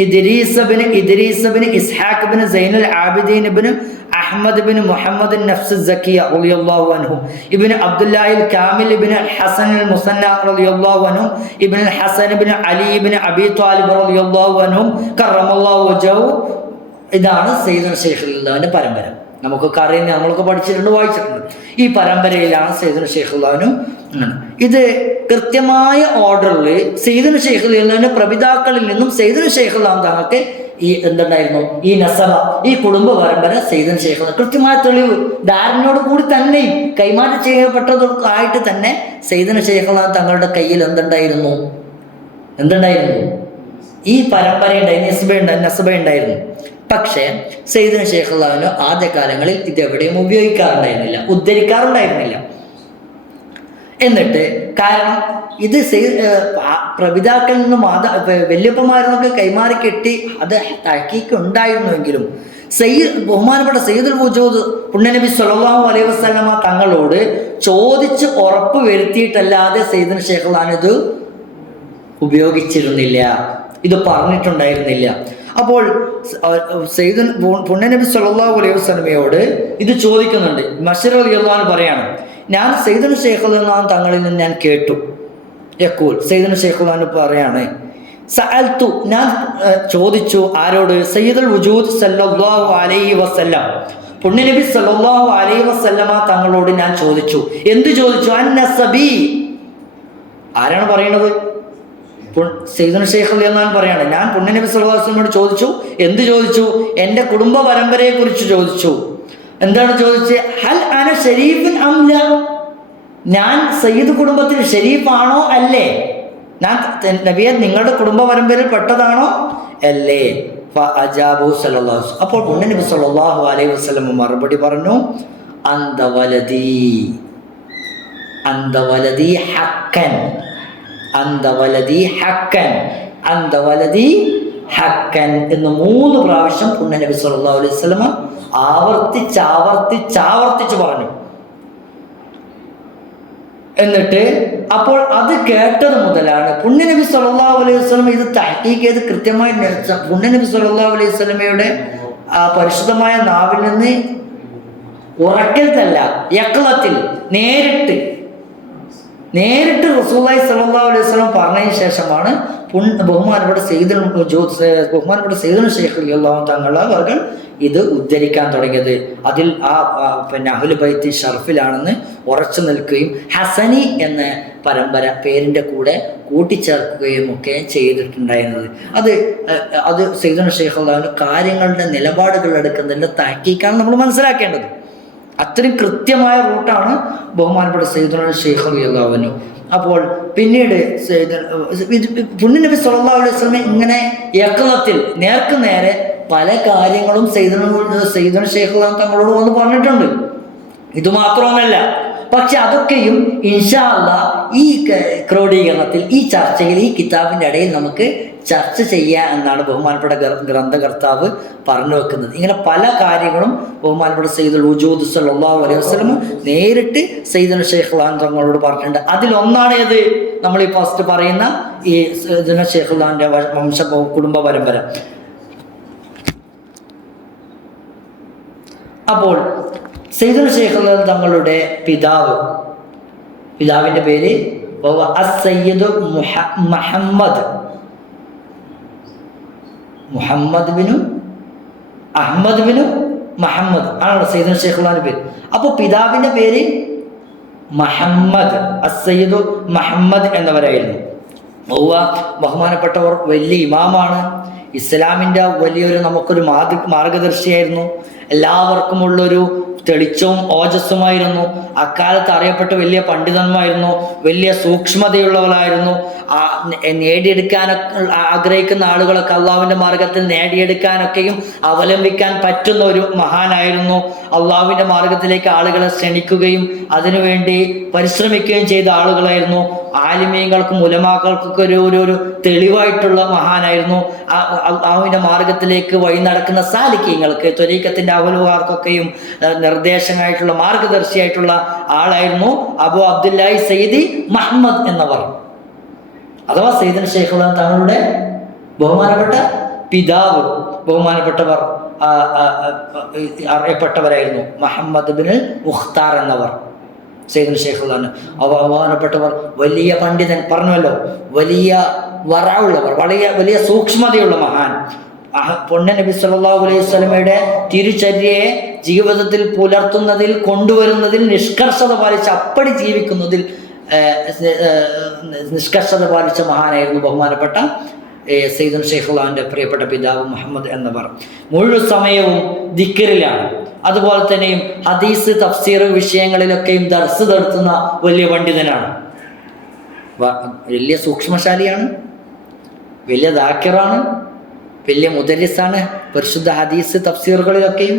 Idris ibn Ishaq ibn Zainul Abidin ibn Ahmad ibn Muhammad Nafs Zakiyya റളിയല്ലാഹു അൻഹു, ഇബ്നു അബ്ദുല്ലാഹിൽ കാമിൽ ഇബ്നു ഹസൻ അൽ Musannah റളിയല്ലാഹു അൻഹു, Ibnu Hasan Ibnu Ali Ibnu Abi Talib റളിയല്ലാഹു അൻഹു കറമല്ലാഹു വജഹു. ഇതാണ് സയ്യിദുൽ ശൈഖുല്ലാഹിന്റെ പരമ്പര. നമുക്കൊക്കെ അറിയുന്ന, നമ്മളൊക്കെ പഠിച്ചിട്ടുണ്ട്, വായിച്ചിട്ടുണ്ട്. ഈ പരമ്പരയിലാണ് സയ്യിദുൽ ശൈഖുല്ലാഹുനും. ഇത് കൃത്യമായ ഓർഡറിൽ സയ്യിദുൽ ശൈഖുല്ലാഹിന്റെ പ്രപിതാക്കളിൽ നിന്നും സയ്യിദുൽ ശൈഖുല്ലാഹു തങ്ങൾക്ക് ഈ എന്തുണ്ടായിരുന്നു, ഈ നസബ, ഈ കുടുംബ പരമ്പര സയ്യിദുൽ ശൈഖുല്ലാഹു കൃത്യമായ തെളിവ് ധാരണയോട് കൂടി തന്നെയും കൈമാറ്റം ചെയ്യപ്പെട്ടതായിട്ട് തന്നെ സയ്യിദുൽ ശൈഖുല്ലാഹു തങ്ങളുടെ കയ്യിൽ എന്തുണ്ടായിരുന്നു, ഈ പരമ്പരയുണ്ടായി, നസബ ഉണ്ടായിരുന്നു. പക്ഷേ സയ്യിദുൽ ശൈഖുല്ലാഹു ആദ്യകാലങ്ങളിൽ ഇതെവിടെയും ഉപയോഗിക്കാറുണ്ടായിരുന്നില്ല, ഉദ്ധരിക്കാറുണ്ടായിരുന്നില്ല. എന്നിട്ട് കാരണം ഇത് പ്രപിതാക്കളിൽ നിന്നും വല്യപ്പന്മാരിൽ നിന്നൊക്കെ കൈമാറി കെട്ടി അത് തഹ്ഖീഖ് ഉണ്ടായിരുന്നുവെങ്കിലും ബഹുമാനപ്പെട്ട സയ്യിദുൽ വജൂദ് പുണ്യനബി സ്വല്ലല്ലാഹു അലൈഹി വസല്ലമ തങ്ങളോട് ചോദിച്ച് ഉറപ്പ് വരുത്തിയിട്ടല്ലാതെ സയ്യിദുൽ ശൈഖുല്ലാഹു ഇത് ഉപയോഗിച്ചിരുന്നില്ല, ഇത് പറഞ്ഞിട്ടുണ്ടായിരുന്നില്ല. അപ്പോൾ പുണ്യനബി സ്വല്ലല്ലാഹു അലൈഹി വസല്ലമയോട് ഇത് ചോദിക്കുന്നുണ്ട്. മശ്ഹൂർ റളിയല്ലാഹു അൻഹു പറയാണ്, ഞാൻ സയ്യിദുൽ ശൈഖുല്ലാഹു തങ്ങളിൽ നിന്ന് ഞാൻ കേട്ടു. യഖൂൽ, സയ്യിദുൽ ശൈഖുല്ലാഹു പറയാണ്, സഅൽതു, ഞാൻ ചോദിച്ചു. ആരോട്? സയ്യിദുൽ വജൂദ് സല്ലല്ലാഹു അലൈഹി വസല്ലം, പുണ്യനബി സല്ലല്ലാഹു അലൈഹി വസല്ലമ തങ്ങളോട് ഞാൻ ചോദിച്ചു. എന്ത് ചോദിച്ചു? അന്നസബി. ആരാണ് പറയുന്നത്? സയ്യിദുൽ ശൈഖുല്ലാഹു പറയാണ്, ഞാൻ പുണ്യനബി സല്ലല്ലാഹു അലൈഹി വസല്ലമയോട് ചോദിച്ചു. എന്ത് ചോദിച്ചു? എൻ്റെ കുടുംബ പരമ്പരയെ കുറിച്ച് ചോദിച്ചു. എന്താണ് ചോദിച്ചത്? ഹൽ അന ഷരീഫുൻ അം ലാ, ഞാൻ സയ്യിദ് കുടുംബത്തിൽ ഷരീഫാണോ അല്ലേ? ഞാൻ നബിയെ നിങ്ങളുടെ കുടുംബ പരമ്പരയിൽ പെട്ടതാണോ അല്ലേ? ഫഅജാബു സല്ലല്ലാഹു അലൈഹി. അപ്പോൾ പുണ്യനബി സല്ലല്ലാഹു അലൈഹി വസല്ലം മറുപടി പറഞ്ഞു, അന്ത വലദി, അന്ത വലദി ഹഖൻ, അന്ത വലദി ഹഖൻ, അന്ത വലദി ഹഖൻ എന്ന് 3 പ്രാവശ്യം പുണ്യനബി സല്ലല്ലാഹു അലൈഹി വസല്ലം ആവർത്തിച്ച് പറഞ്ഞു. എന്നിട്ട് അപ്പോൾ അത് കേട്ടത് മുതലാണ് പുണ്യനബി സല്ലല്ലാഹു അലൈഹി വസല്ലം ഇത് തഹ്ഖീഖ് ചെയ്ത് കൃത്യമായി പുണ്യനബി സല്ലല്ലാഹു അലൈഹി വസല്ലമയുടെ ആ പരിശുദ്ധമായ നാവിൽ നിന്ന് ഉറക്കലല്ല, യഖ്ലത്തിൽ നേരിട്ട് റസൂലുള്ളാഹി സ്വല്ലല്ലാഹു അലൈഹി വസല്ലം പറഞ്ഞതിന് ശേഷമാണ് ബഹുമാനപ്പെട്ട സയ്യിദുൽ ശൈഖ് റളിയല്ലാഹു തആല അവർ ഇത് ഉദ്ധരിക്കാൻ തുടങ്ങിയത്. അതിൽ അഹ്ലു ബൈത്ത് ഷർഫിലാണെന്ന് ഉറച്ചു നിൽക്കുകയും ഹസനി എന്ന പരമ്പര പേരിൻ്റെ കൂടെ കൂട്ടിച്ചേർക്കുകയും ഒക്കെ ചെയ്തിട്ടുണ്ടായിരുന്നത്. അത് സയ്യിദുൽ ശൈഖ് റളിയല്ലാഹു കാര്യങ്ങളുടെ നിലപാടുകൾ എടുക്കുന്നതിൻ്റെ തഹ്ഖീഖാണ് നമ്മൾ മനസ്സിലാക്കേണ്ടത്. അത്രയും കൃത്യമായ റൂട്ടാണ് ബഹുമാനപ്പെട്ട സയ്യിദുൽ ശൈഖ് റളിയല്ലാഹു അൻഹു. അപ്പോൾ പിന്നീട് പുണ്യനബി സല്ലല്ലാഹു അലൈഹി വസല്ലം ഇങ്ങനെ യഖ്ലത്തിൽ നേർക്ക് നേരെ പല കാര്യങ്ങളും സയ്യിദുൽ ശൈഖ് തങ്ങളോട് വന്ന് പറഞ്ഞിട്ടുണ്ട്. ഇതുമാത്രമല്ല, പക്ഷെ അതൊക്കെയും ഇൻഷാ അല്ലാഹ് ഈ ക്രോഡീകരണത്തിൽ, ഈ ചർച്ചയിൽ, ഈ കിതാബിൻ്റെ ഇടയിൽ നമുക്ക് ചർച്ച ചെയ്യുക എന്നാണ് ബഹുമാനപ്പെട്ട ഗ്രന്ഥകർത്താവ് പറഞ്ഞു വെക്കുന്നത്. ഇങ്ങനെ പല കാര്യങ്ങളും ബഹുമാനപ്പെട്ട സയ്യിദുൽ വജൂദ് സല്ലല്ലാഹു അലൈഹി വസല്ലം നേരിട്ട് സയ്യിദുൽ ശൈഖ് തങ്ങളോട് പറഞ്ഞിട്ടുണ്ട്. അതിലൊന്നാണ് ഏത്? നമ്മൾ ഈ ഫസ്റ്റ് പറയുന്ന ഈ സയ്യിദുൽ ശൈഖ് വംശ കുടുംബ പരമ്പര. അപ്പോൾ സയ്യിദുൽ ശൈഖ് തങ്ങളുടെ പിതാവിൻ്റെ പേര് സയ്യിദ് മുഹമ്മദ് ബിനു അഹ്മദ് ബിനു മുഹമ്മദ് ആണ് സയ്യിദുൽ ശൈഖ് പേര്. അപ്പോൾ പിതാവിൻ്റെ പേര് മുഹമ്മദ്, സയ്യിദ് മുഹമ്മദ് എന്നവരായിരുന്നു. ബഹുമാനപ്പെട്ടവർ വലിയ ഇമാമാണ്, ഇസ്ലാമിൻ്റെ വലിയൊരു നമുക്കൊരു മാർഗദർശിയായിരുന്നു, എല്ലാവർക്കും ഉള്ളൊരു തെളിച്ചവും ഓജസ്സുമായിരുന്നു. അക്കാലത്ത് അറിയപ്പെട്ട വലിയ പണ്ഡിതന്മാരായിരുന്നു, വലിയ സൂക്ഷ്മതയുള്ളവരായിരുന്നു. നേടിയെടുക്കാനൊക്കെ ആഗ്രഹിക്കുന്ന ആളുകളൊക്കെ അള്ളാഹുവിൻ്റെ മാർഗത്തിൽ നേടിയെടുക്കാനൊക്കെയും അവലംബിക്കാൻ പറ്റുന്ന ഒരു മഹാനായിരുന്നു. അള്ളാഹുവിൻ്റെ മാർഗത്തിലേക്ക് ആളുകളെ ക്ഷണിക്കുകയും അതിനുവേണ്ടി പരിശ്രമിക്കുകയും ചെയ്ത ആളുകളായിരുന്നു. ആലിമീങ്ങൾക്കും ഉലമാക്കൾക്കൊക്കെ ഒരു തെളിവായിട്ടുള്ള മഹാനായിരുന്നു. അള്ളാഹുവിൻ്റെ മാർഗത്തിലേക്ക് വഴി നടക്കുന്ന സാലിക്കീങ്ങൾക്ക്, ത്വരീഖത്തിൻ്റെ അഹ്ലുകാർക്കൊക്കെയും നിർദ്ദേശമായിട്ടുള്ള മാർഗദർശിയായിട്ടുള്ള ആളായിരുന്നു അബു അബ്ദുല്ലാഹി സയ്യിദി മുഹമ്മദ് എന്നവർ, അഥവാ സയ്യിദുന ശൈഖുൽ തങ്ങളുടെ ബഹുമാനപ്പെട്ട പിതാവ്. ബഹുമാനപ്പെട്ടവർ അറിയപ്പെട്ടവരായിരുന്നു മുഹമ്മദ് ബിൻ മുഖ്താർ എന്നവർ. സയ്യിദുന ശൈഖുൽ ബഹുമാനപ്പെട്ടവർ വലിയ പണ്ഡിതൻ, പറഞ്ഞല്ലോ, വലിയ വറഉള്ളവർ, വലിയ സൂക്ഷ്മതയുള്ള മഹാൻ. പൊണ്ണ നബി സല്ലല്ലാഹു അലൈഹി വസല്ലമയുടെ തിരുചര്യയെ ജീവിതത്തിൽ പുലർത്തുന്നതിൽ, കൊണ്ടുവരുന്നതിൽ നിഷ്കർഷത പാലിച്ച് അപ്പടി ജീവിക്കുന്നതിൽ നിഷ്കർഷത പാലിച്ച മഹാനായിരുന്നു ബഹുമാനപ്പെട്ട സയ്യിദുന ശൈഖുൽന്റെ പ്രിയപ്പെട്ട പിതാവ് മുഹമ്മദ് എന്നവർ. മുഴുവൻ സമയവും ദിക്റിലാണ്. അതുപോലെ തന്നെയും ഹദീസ്, തഫ്സീർ വിഷയങ്ങളിലൊക്കെയും ദർസ് നടത്തുന്ന വലിയ പണ്ഡിതനാണ്, വലിയ സൂക്ഷ്മശാലിയാണ്, വലിയ ദാക്കിറാണ്, വലിയ മുദരിസാണ് പരിശുദ്ധ ഹദീസ് തഫ്സീറുകളിലൊക്കെയും.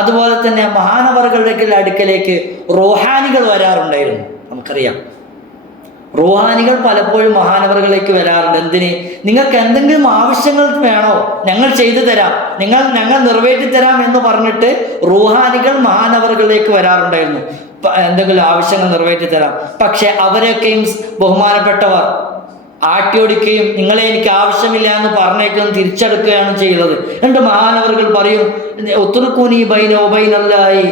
അതുപോലെ തന്നെ മഹാനവറുകളുടെ അടുക്കലേക്ക് റൂഹാനികൾ വരാറുണ്ടായിരുന്നു. നമുക്കറിയാം, റൂഹാനികൾ പലപ്പോഴും മഹാനവറുകളിലേക്ക് വരാറുണ്ട്. എന്തിന്? നിങ്ങൾക്ക് എന്തെങ്കിലും ആവശ്യങ്ങൾ വേണോ, ഞങ്ങൾ ചെയ്തു തരാം, ഞങ്ങൾ നിറവേറ്റി തരാം എന്ന് പറഞ്ഞിട്ട് റൂഹാനികൾ മഹാനവറുകളിലേക്ക് വരാറുണ്ടായിരുന്നു. എന്തെങ്കിലും ആവശ്യങ്ങൾ നിറവേറ്റി തരാം. പക്ഷെ അവരെയൊക്കെയും ബഹുമാനപ്പെട്ടവർ ആട്ടിയോടിക്കുകയും നിങ്ങളെ എനിക്ക് ആവശ്യമില്ല എന്ന് പറഞ്ഞേക്കും തിരിച്ചെടുക്കുകയാണ് ചെയ്യുന്നത്. എന്നിട്ട് മഹാനവറുകൾ പറയും, ഉത്റുകൂനി ബൈന വബൈനല്ലാഹി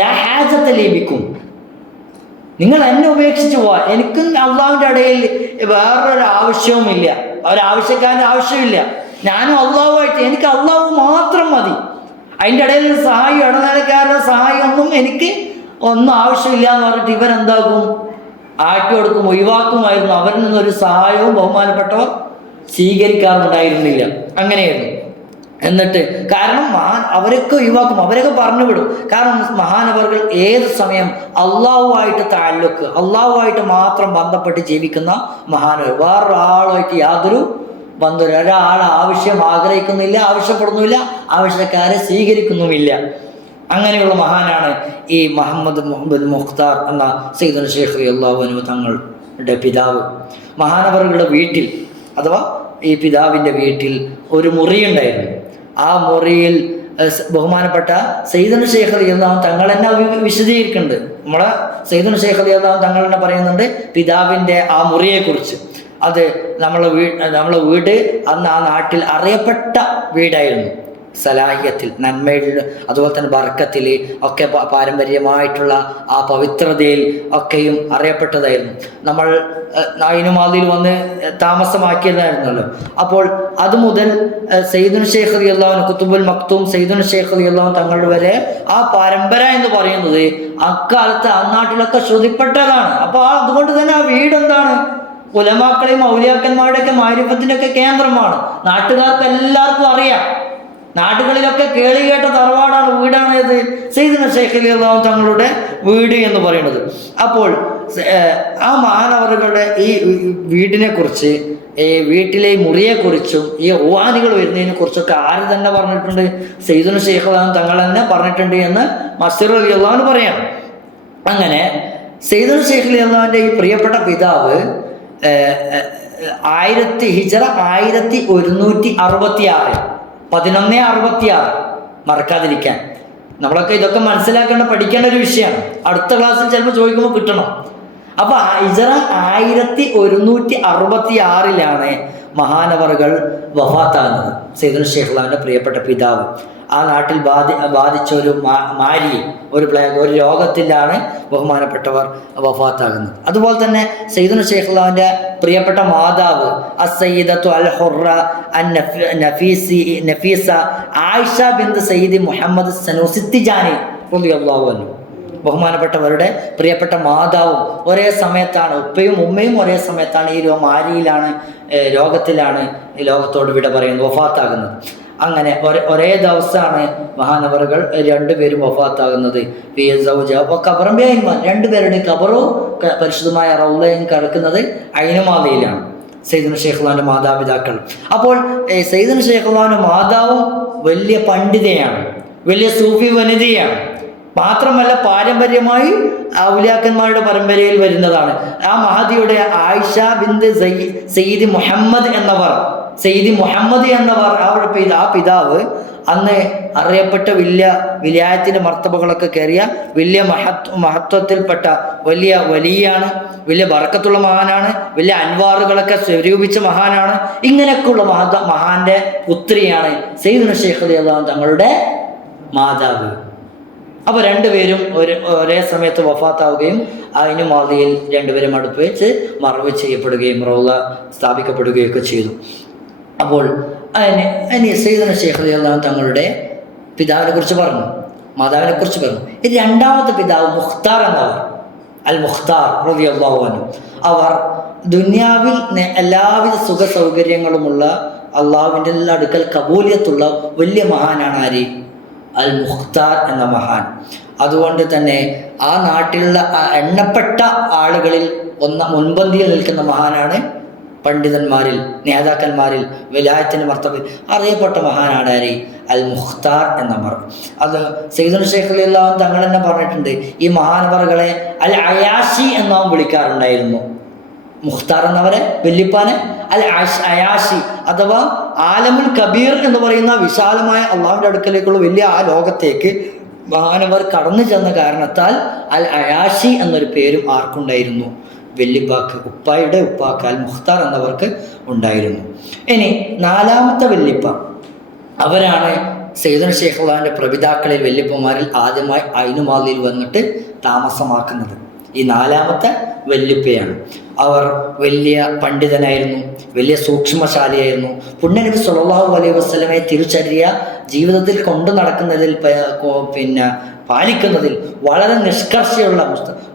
ലാ ഹാജത ലീ ബിക്കും, നിങ്ങൾ എന്നെ ഉപേക്ഷിച്ച് പോവാ, എനിക്കും അള്ളാഹുവിൻ്റെ ഇടയിൽ വേറൊരു ആവശ്യവുമില്ല, ഒരാവശ്യക്കാരൻ്റെ ആവശ്യമില്ല, ഞാനും അള്ളാഹുമായിട്ട്, എനിക്ക് അള്ളാഹു മാത്രം മതി, അതിൻ്റെ ഇടയിൽ ഒരു സഹായം, ഇടനിലക്കാരുടെ സഹായം ഒന്നും എനിക്ക് ഒന്നും ആവശ്യമില്ല എന്ന് പറഞ്ഞിട്ട് ഇവരെന്താക്കും? ആട്ടി കൊടുക്കും, ഒഴിവാക്കുമായിരുന്നു. അവരിൽ നിന്നൊരു സഹായവും ബഹുമാനപ്പെട്ടവർ സ്വീകരിക്കാറുണ്ടായിരുന്നില്ല. അങ്ങനെയായിരുന്നു. എന്നിട്ട് കാരണം അവരൊക്കെ ഒഴിവാക്കും, അവരൊക്കെ പറഞ്ഞു വിടും. കാരണം മഹാനവറുകൾ ഏത് സമയം അള്ളാഹുവായിട്ട് താല്ലുക്ക്, അള്ളാഹുവായിട്ട് മാത്രം ബന്ധപ്പെട്ട് ജീവിക്കുന്ന മഹാനവർ. വേറൊരാളുമായിട്ട് യാതൊരു ബന്ധമില്ല. ഒരാളെ ആവശ്യം ആഗ്രഹിക്കുന്നില്ല, ആവശ്യപ്പെടുന്നുമില്ല, ആവശ്യക്കാരെ സ്വീകരിക്കുന്നുമില്ല. അങ്ങനെയുള്ള മഹാനാണ് ഈ മുഹമ്മദ് മുഖ്താർ എന്ന സയ്യിദുന ശൈഖ് റളിയല്ലാഹു അൻഹു തങ്ങളുടെ പിതാവ്. മഹാനവറുകളുടെ വീട്ടിൽ, അഥവാ ഈ പിതാവിൻ്റെ വീട്ടിൽ ഒരു മുറിയുണ്ടായിരുന്നു. ആ മുറിയിൽ ബഹുമാനപ്പെട്ട സയ്യിദുന ശൈഖ് റളിയല്ലാഹു തങ്ങൾ തന്നെ വിശദീകരിക്കുന്നുണ്ട്. നമ്മളെ സയ്യിദുന ശൈഖ് റളിയല്ലാഹു തങ്ങൾ തന്നെ പറയുന്നുണ്ട് പിതാവിൻ്റെ ആ മുറിയെക്കുറിച്ച്. അത് നമ്മളെ വീട് അന്ന് ആ നാട്ടിൽ അറിയപ്പെട്ട വീടായിരുന്നു. സലാഹിയത്തിൽ, നന്മയിൽ, അതുപോലെ തന്നെ ബർക്കത്തിൽ ഒക്കെ പാരമ്പര്യമായിട്ടുള്ള ആ പവിത്രതയിൽ ഒക്കെയും അറിയപ്പെട്ടതായിരുന്നു. നമ്മൾ നൈനുമാദിൽ വന്ന് താമസമാക്കിയതായിരുന്നല്ലോ. അപ്പോൾ അതുമുതൽ സയ്യിദുന ശൈഖ് റളിയല്ലാഹു അൻഹു, കുത്തുബുൽ മക്തൂം സയ്യിദുന ശൈഖ് റളിയല്ലാഹു തങ്ങളുടെ വരെ ആ പരമ്പര എന്ന് പറയുന്നത് അക്കാലത്ത് ആ നാട്ടിലൊക്കെ ശ്രുതിപ്പെട്ടതാണ്. അപ്പോൾ അതുകൊണ്ട് തന്നെ ആ വീടെന്താണ്? ഉലമാക്കളെയും ഔലിയാക്കന്മാരുടെയൊക്കെ മാരിഫത്തിൻ്റെയൊക്കെ കേന്ദ്രമാണ്. നാട്ടുകാർക്ക് എല്ലാവർക്കും അറിയാം. നാടുകളിലൊക്കെ കേളി കേട്ട തറവാടാണ്, വീടാണ് ഏത്? സയ്യിദുന ശൈഖ് റളിയല്ലാഹു തങ്ങളുടെ വീട് എന്ന് പറയുന്നത്. അപ്പോൾ ആ മഹാനവറുകളുടെ ഈ വീടിനെ കുറിച്ച്, ഈ വീട്ടിലെ മുറിയെക്കുറിച്ചും ഈ റൂഹാനികൾ വരുന്നതിനെ കുറിച്ചൊക്കെ ആര് തന്നെ പറഞ്ഞിട്ടുണ്ട്? സയ്യിദുന ശൈഖ് തങ്ങൾ തന്നെ പറഞ്ഞിട്ടുണ്ട് എന്ന് മസ്ഇർ റളിയല്ലാഹു അൻഹു പറയാം. അങ്ങനെ സയ്യിദുന ശൈഖ് റളിയല്ലാഹുവിൻ്റെ ഈ പ്രിയപ്പെട്ട പിതാവ് ഹിജറ 1166 1166 മറക്കാതിരിക്കാൻ. നമ്മളൊക്കെ ഇതൊക്കെ മനസ്സിലാക്കേണ്ട, പഠിക്കേണ്ട ഒരു വിഷയമാണ്. അടുത്ത ക്ലാസ്സിൽ ചിലപ്പോൾ ചോദിക്കുമ്പോൾ കിട്ടണം. അപ്പൊ ഹിജറ 1166 മഹാനവറുകൾ വഫാത്താകുന്നത്. സയ്യിദുന ശൈഖുൽന്റെ പ്രിയപ്പെട്ട പിതാവ് ആ നാട്ടിൽ ബാധിച്ച ഒരു ഒരു രോഗത്തിലാണ് ബഹുമാനപ്പെട്ടവർ വഫാത്താകുന്നത്. അതുപോലെ തന്നെ സയ്യിദുന ശൈഖുൽന്റെ പ്രിയപ്പെട്ട മാതാവ് അസ്സയ്യിദത്തു അൽ ഹുറ നഫീസ ആയിഷ ബിൻത് സയ്യിദി മുഹമ്മദ് സനൂസി തിജാനി റളിയല്ലാഹു അൻഹു, ബഹുമാനപ്പെട്ടവരുടെ പ്രിയപ്പെട്ട മാതാവും ഒരേ സമയത്താണ്, ഉപ്പയും ഉമ്മയും ഒരേ സമയത്താണ് ഈ മാരിയിലാണ്, രോഗത്തിലാണ് ഈ ലോകത്തോട് വിട പറയുന്നത്, വഫാത്താകുന്നത്. അങ്ങനെ ഒരേ ദിവസമാണ് മഹാനവറുകൾ രണ്ടുപേരും വഫാത്താകുന്നത്. രണ്ടുപേരുടെ ഖബറും പരിശുദ്ധമായ റൗളയും കിടക്കുന്നത് ഐനുമാലയിലാണ്, സയ്യിദുന ശൈഖുൽന്റെ മാതാപിതാക്കൾ. അപ്പോൾ സയ്യിദുന ശൈഖുൽന്റെ മാതാവും വലിയ പണ്ഡിതയാണ്, വലിയ സൂഫി വനിതയാണ്. മാത്രമല്ല പാരമ്പര്യമായി ഔലിയാക്കന്മാരുടെ പരമ്പരയിൽ വരുന്നതാണ്. ആ മഹദിയുടെ ആയിഷ ബിൻത് സയ്യിദി മുഹമ്മദ് എന്നവർ സെയ്ദി മുഹമ്മദ് എന്ന ആ പിതാവ് അന്ന് അറിയപ്പെട്ട വലിയ വിലായത്തിന്റെ മർത്തബകളൊക്കെ കയറിയ വലിയ മഹത്വത്തിൽപ്പെട്ട വലിയ വലിയാണ്, വലിയ ബർക്കത്തുള്ള മഹാനാണ്, വലിയ അൻവാറുകളൊക്കെ സ്വരൂപിച്ച മഹാനാണ്. ഇങ്ങനെയൊക്കെയുള്ള മഹാന്റെ പുത്രിയാണ് സയ്യിദുനാ ശൈഖ് റളിയല്ലാഹു അൻഹു തങ്ങളുടെ മാതാവ്. അപ്പൊ രണ്ടുപേരും ഒരേ സമയത്ത് വഫാത്താവുകയും അതിന് മാതിയിൽ രണ്ടുപേരും അടുപ്പ് വെച്ച് മറവ് ചെയ്യപ്പെടുകയും റൗള സ്ഥാപിക്കപ്പെടുകയൊക്കെ ചെയ്തു. അപ്പോൾ സയ്യിദുനാ ശൈഖ് റളിയല്ലാഹു അൻഹു തങ്ങളുടെ പിതാവിനെ കുറിച്ച് പറഞ്ഞു, മാതാവിനെ കുറിച്ച് പറഞ്ഞു. രണ്ടാമത്തെ പിതാവ് മുഖ്താർ എന്നവർ, അൽ മുഖ്താർ റളിയല്ലാഹു അൻഹു, അവർ ദുനിയാവിൽ എല്ലാവിധ സുഖ സൗകര്യങ്ങളുമുള്ള അള്ളാഹുവിൻ്റെ അടുക്കൽ കബൂലിയത്തുള്ള വലിയ മഹാനാണ് ആര്? അൽ മുഖ്താർ എന്ന മഹാൻ. അതുകൊണ്ട് തന്നെ ആ നാട്ടിലുള്ള എണ്ണപ്പെട്ട ആളുകളിൽ മുൻപന്തിയിൽ നിൽക്കുന്ന മഹാനാണ്. പണ്ഡിതന്മാരിൽ, നേതാക്കന്മാരിൽ, വിലായത്തിൻ്റെ മർത്തബിൽ അറിയപ്പെട്ട മഹാനാണ് ആര്? അൽ മുഖ്താർ എന്ന മർ. അത് സയ്യിദുനാ ശൈഖ് റളിയല്ലാഹു അൻഹു തങ്ങൾ തന്നെ പറഞ്ഞിട്ടുണ്ട്. ഈ മഹാനവറുകളെ അൽ അയാഷി എന്നാവും വിളിക്കാറുണ്ടായിരുന്നു. മുഖ്താർ എന്നവരെ വല്യപ്പാനെ അൽ അയാഷി അഥവാ ആലമുൽ കബീർ എന്ന് പറയുന്ന വിശാലമായ അള്ളാഹുവിൻ്റെ അടുക്കലേക്കുള്ള വലിയ ആ ലോകത്തേക്ക് മഹാനവർ കടന്നു ചെന്ന കാരണത്താൽ അൽ അയാഷി എന്നൊരു പേരും ആർക്കുണ്ടായിരുന്നു? വല്യപ്പാക്ക്, ഉപ്പായുടെ ഉപ്പാക്ക് അൽ മുഖ്താർ എന്നവർക്ക് ഉണ്ടായിരുന്നു. ഇനി നാലാമത്തെ വല്യപ്പ, അവരാണ് സയ്യിദുനാ ശൈഖ് റളിയല്ലാഹുവിൻ്റെ പ്രപിതാക്കളിൽ വല്യപ്പന്മാരിൽ ആദ്യമായി ഐനുമാലിയിൽ വന്നിട്ട് താമസമാക്കുന്നത് ഈ നാലാമത്തെ വല്യപ്പയാണ്. അവർ വലിയ പണ്ഡിതനായിരുന്നു, വലിയ സൂക്ഷ്മശാലിയായിരുന്നു. പുണ്യനബി സ്വല്ലല്ലാഹു അലൈഹി വസല്ലമയെ തിരുചര്യ ജീവിതത്തിൽ കൊണ്ടു നടക്കുന്നതിൽ പാലിക്കുന്നതിൽ വളരെ നിഷ്കർഷയുള്ള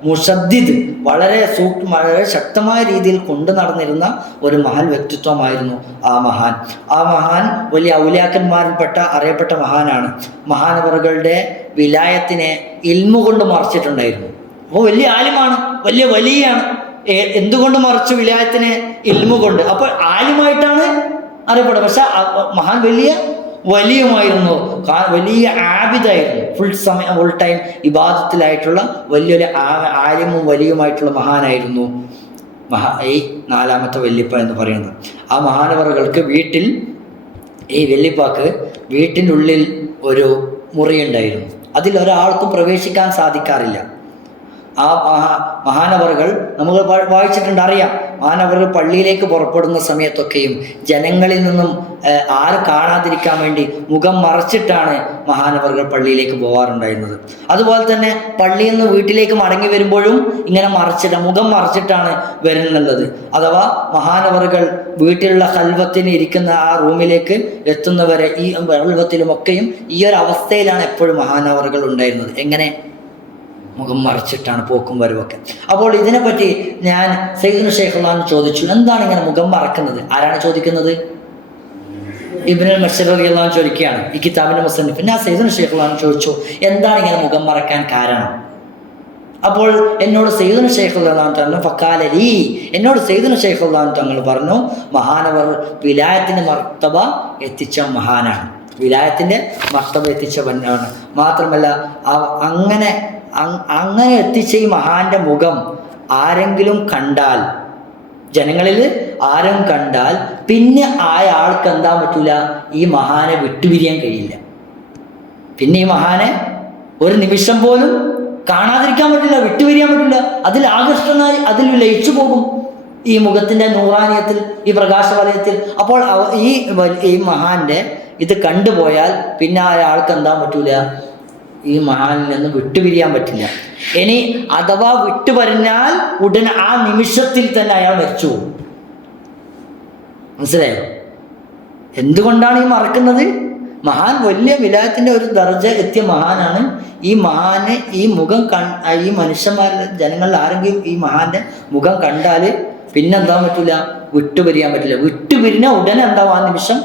മുഷദ്ദിദ്, വളരെ ശക്തമായ രീതിയിൽ കൊണ്ടു നടന്നിരുന്ന ഒരു മഹാൻ വ്യക്തിത്വമായിരുന്നു ആ മഹാൻ. ആ മഹാൻ വലിയ ഔലിയാക്കന്മാരിൽപ്പെട്ട അറിയപ്പെട്ട മഹാനാണ്. മഹാനവറുകളുടെ വിലായത്തിനെ ഇൽമു കൊണ്ട് മറച്ചിട്ടുണ്ടായിരുന്നു. അപ്പോൾ വലിയ ആലിമാണ്, വലിയ വലിയാണ്. എന്തുകൊണ്ട് മറിച്ചു? വിലായത്തിനെ ഇൽമു കൊണ്ട്. അപ്പോൾ ആലിമായിട്ടാണ് അറിയപ്പെടുന്നത്. പക്ഷെ മഹാൻ വലിയ വലിയുമായിരുന്നു, വലിയ ആബിദായിരുന്നു. ഫുൾ ടൈം ഇബാദത്തിലായിട്ടുള്ള വലിയൊരു ആലിമും വലിയുമായിട്ടുള്ള മഹാനായിരുന്നു ഈ നാലാമത്തെ വല്യപ്പ എന്ന് പറയുന്നത്. ആ മഹാനവറുകൾക്ക് വീട്ടിൽ, ഈ വല്യപ്പാക്ക് വീട്ടിൻ്റെ ഉള്ളിൽ ഒരു മുറിയുണ്ടായിരുന്നു. അതിൽ ഒരാൾക്കും പ്രവേശിക്കാൻ സാധിക്കാറില്ല. ആ മഹാനവറുകൾ നമുക്ക് വായിച്ചിട്ടുണ്ട്, അറിയാം. മഹാനവറുകൾ പള്ളിയിലേക്ക് പുറപ്പെടുന്ന സമയത്തൊക്കെയും ജനങ്ങളിൽ നിന്നും ആരും കാണാതിരിക്കാൻ വേണ്ടി മുഖം മറച്ചിട്ടാണ് മഹാനവറുകൾ പള്ളിയിലേക്ക് പോകാറുണ്ടായിരുന്നത്. അതുപോലെ തന്നെ പള്ളിയിൽ നിന്ന് വീട്ടിലേക്ക് മടങ്ങി വരുമ്പോഴും ഇങ്ങനെ മുഖം മറച്ചിട്ടാണ് വരുന്നുള്ളത്. അഥവാ മഹാനവറുകൾ വീട്ടിലുള്ള ഖൽവത്തിന് ഇരിക്കുന്ന ആ റൂമിലേക്ക് എത്തുന്നവരെ ഈ ഖൽവത്തിലുമൊക്കെയും ഈ ഒരു അവസ്ഥയിലാണ് എപ്പോഴും മഹാനവറുകൾ ഉണ്ടായിരുന്നത്. എങ്ങനെ? മുഖം മറച്ചിട്ടാണ് പോക്കും വരവൊക്കെ. അപ്പോൾ ഇതിനെപ്പറ്റി ഞാൻ സയ്യിദുനാ ശൈഖ് റളിയല്ലാഹു അൻഹു ചോദിച്ചു, എന്താണ് ഇങ്ങനെ മുഖം മറക്കുന്നത്? ആരാണ് ചോദിക്കുന്നത്? ഇബ്നുൽ മസ്ഊദ് റളിയല്ലാഹു അൻഹു ചോദിക്കുകയാണ്, ഈ കിതാബിന്റെ മുസന്നിഫ്. ഞാൻ സയ്യിദുനാ ശൈഖ് റളിയല്ലാഹു അൻഹു ചോദിച്ചു, എന്താണ് ഇങ്ങനെ മുഖം മറക്കാൻ കാരണം? അപ്പോൾ എന്നോട് സയ്യിദുനാ ശൈഖ് റളിയല്ലാഹു അൻഹു ഫഖാലലി, എന്നോട് സയ്യിദുനാ ശൈഖ് റളിയല്ലാഹു അൻഹു തങ്ങൾ പറഞ്ഞു, മഹാനവർ വിലായത്തിന്റെ മർത്തബ എത്തിച്ച മഹാനാണ്, വിലായത്തിന്റെ മർത്തബ എത്തിച്ചവനാണ്. മാത്രമല്ല അങ്ങനെ എത്തിച്ച ഈ മഹാന്റെ മുഖം ആരെങ്കിലും കണ്ടാൽ, ജനങ്ങളിൽ ആരും കണ്ടാൽ പിന്നെ ആൾക്ക് എന്താ പറ്റൂല? ഈ മഹാനെ വിട്ടുപിരിയാൻ കഴിയില്ല. പിന്നെ ഈ മഹാനെ ഒരു നിമിഷം പോലും കാണാതിരിക്കാൻ പറ്റില്ല, വിട്ടുപിരിയാൻ പറ്റില്ല. അതിൽ ആകൃഷ്ടനായി അതിൽ ലയിച്ചു പോകും ഈ മുഖത്തിന്റെ നൂറാനിയത്തിൽ, ഈ പ്രകാശവലയത്തിൽ. അപ്പോൾ ഈ മഹാന്റെ ഇത് കണ്ടുപോയാൽ പിന്നെ ആൾക്ക് എന്താ പറ്റൂല? ഈ മഹാനിൽ നിന്ന് വിട്ടുപിരിയാൻ പറ്റില്ല. ഇനി അഥവാ വിട്ടുപറഞ്ഞാൽ ഉടനെ ആ നിമിഷത്തിൽ തന്നെ അയാൾ മരിച്ചു പോകും. മനസ്സിലായോ? എന്തുകൊണ്ടാണ് ഈ മറക്കുന്നത്? മഹാൻ വലിയ വിലായത്തിന്റെ ഒരു ദർജ എത്തിയ മഹാനാണ്. ഈ മഹാന് ഈ മുഖം ഈ മനുഷ്യന്മാരുടെ ജനങ്ങളിൽ ആരെങ്കിലും ഈ മഹാന്റെ മുഖം കണ്ടാൽ പിന്നെന്താൻ പറ്റില്ല? വിട്ടുപിരിയാൻ പറ്റില്ല. വിട്ടുപിരിഞ്ഞാൽ ഉടനെ എന്താവും? ആ നിമിഷം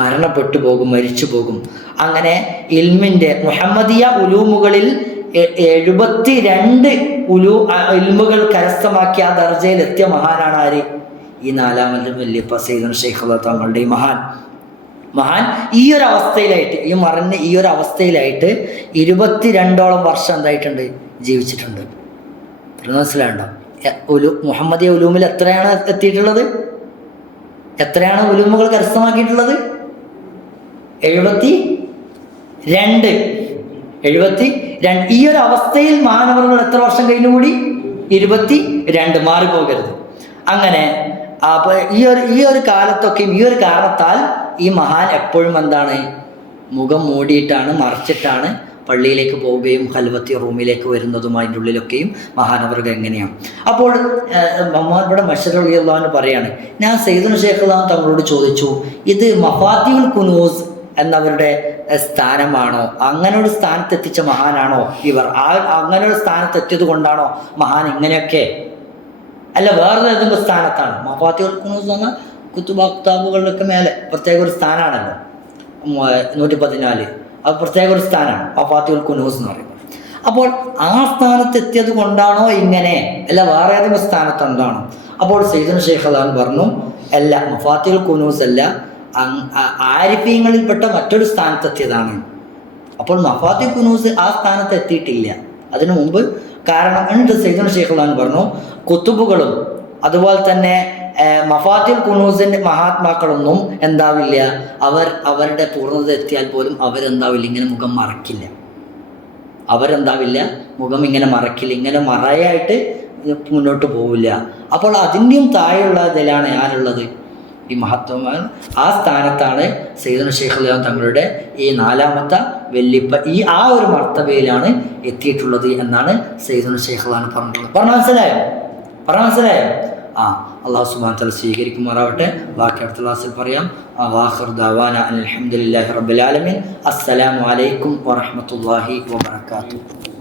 മരണപ്പെട്ടു പോകും, മരിച്ചു പോകും. അങ്ങനെ ഇൽമിന്റെ മുഹമ്മദിയ ഉലൂമുകളിൽ 72 ഇൽമുകൾ കരസ്ഥമാക്കിയ ആ ദർജയിൽ എത്തിയ മഹാനാണ് ആര്? ഈ നാലാമത്തെ വല്യപ്പ സയ്യിദുനാ ശൈഖ് റളിയല്ലാഹു തങ്ങളുടെ ഈ മഹാൻ ഈ ഒരു അവസ്ഥയിലായിട്ട്, ഈ മറഞ്ഞ ഈ ഒരു അവസ്ഥയിലായിട്ട് 22ഓളം വർഷം എന്തായിട്ടുണ്ട്? ജീവിച്ചിട്ടുണ്ട്. മനസ്സിലാണ്ടോ? മുഹമ്മദിയ ഉലൂമിൽ എത്രയാണ് എത്തിയിട്ടുള്ളത്? എത്രയാണ് ഉലൂമുകൾ കരസ്ഥമാക്കിയിട്ടുള്ളത്? 72. ഈ ഒരു അവസ്ഥയിൽ മഹാനവറുകൾ എത്ര വർഷം കഴിഞ്ഞുകൂടി? 22. മാറിപ്പോകരുത്. അങ്ങനെ അപ്പൊ ഈ ഒരു കാലത്തൊക്കെയും ഈ ഒരു കാരണത്താൽ ഈ മഹാൻ എപ്പോഴും എന്താണ്, മുഖം മൂടിയിട്ടാണ്, മറച്ചിട്ടാണ് പള്ളിയിലേക്ക് പോവുകയും ഖൽവത്തി റൂമിലേക്ക് വരുന്നതും അതിൻ്റെ ഉള്ളിലൊക്കെയും മഹാനവറുകൾ എങ്ങനെയാണ്. അപ്പോൾ മുഹമ്മദ് മശ്ഹർ റളിയല്ലാഹു അൻഹു പറയാണ്, ഞാൻ സയ്യിദുൽ ഷേഖ് തങ്ങളോട് ചോദിച്ചു, ഇത് മഫാത്തിഹുൽ കുനൂസ് എന്നവരുടെ സ്ഥാനമാണോ, അങ്ങനെ ഒരു സ്ഥാനത്തെത്തിച്ച മഹാനാണോ ഇവർ? അങ്ങനെ ഒരു സ്ഥാനത്തെത്തിയത് കൊണ്ടാണോ മഹാൻ ഇങ്ങനെയൊക്കെ, അല്ല വേറെ ഏതെങ്കിലും സ്ഥാനത്താണ്? മഫാത്തിഹുൽ കുനൂസ് എന്ന കുത്തുബാക്താബുകളിലൊക്കെ മേലെ പ്രത്യേക ഒരു സ്ഥാനമാണല്ലോ, 114, അത് പ്രത്യേക ഒരു സ്ഥാനമാണ് മഫാത്തിഹുൽ കുനൂസ് എന്ന് പറയുന്നത്. അപ്പോൾ ആ സ്ഥാനത്തെത്തിയത് കൊണ്ടാണോ ഇങ്ങനെ, അല്ല വേറെ ഏതെങ്കിലും സ്ഥാനത്തുണ്ടാണോ? അപ്പോൾ സയ്യിദുൽ ഷേഖ് പറഞ്ഞു, അല്ല, മഫാത്തിഹുൽ കുനൂസ് അല്ല, ആരിഫീങ്ങളിൽപ്പെട്ട മറ്റൊരു സ്ഥാനത്തെത്തിയതാണ്. അപ്പോൾ മഫാത്തിഹുൽ കുനൂസ് ആ സ്ഥാനത്ത് എത്തിയിട്ടില്ല അതിനു മുമ്പ്. കാരണം ഉണ്ട്, സയ്യിദുൽ ഷേഖ് പറഞ്ഞു, കുത്തുബുകളും അതുപോലെ തന്നെ മഫാത്തിഹുൽ കുനൂസിന്റെ മഹാത്മാക്കളൊന്നും എന്താവില്ല, അവരുടെ പൂർണ്ണത എത്തിയാൽ പോലും അവരെന്താവില്ല, ഇങ്ങനെ മുഖം മറക്കില്ല. മുഖം ഇങ്ങനെ മറക്കില്ല, ഇങ്ങനെ മറയായിട്ട് മുന്നോട്ട് പോവില്ല. അപ്പോൾ അതിൻ്റെയും താഴെയുള്ള ഇതിലാണ് ആരുള്ളത്? ഈ മഹത്വമായ ആ സ്ഥാനത്താണ് സയ്യിദുൽ ഷേഖ് തങ്ങളുടെ ഈ 4ാമത്തെ വെല്ലിപ്പ ആ ഒരു മർത്തബയിലാണ് എത്തിയിട്ടുള്ളത് എന്നാണ് സയ്യിദുൽ ഷേഖ് പറഞ്ഞിട്ടുള്ളത്. പറഞ്ഞ മനസ്സിലായോ? അള്ളാഹു സുബ്ഹാനഹു വ തആല സ്വീകരിക്കുമാറാവട്ടെ. ബാക്കി അടുത്ത ക്ലാസ്സിൽ പറയാം. വാഖിറു ദഅവാന അൽഹംദുലില്ലാഹി റബ്ബിൽ ആലമീൻ. അസ്സലാമു അലൈക്കും വറഹ്മത്തുള്ളാഹി വബറകാതുഹു.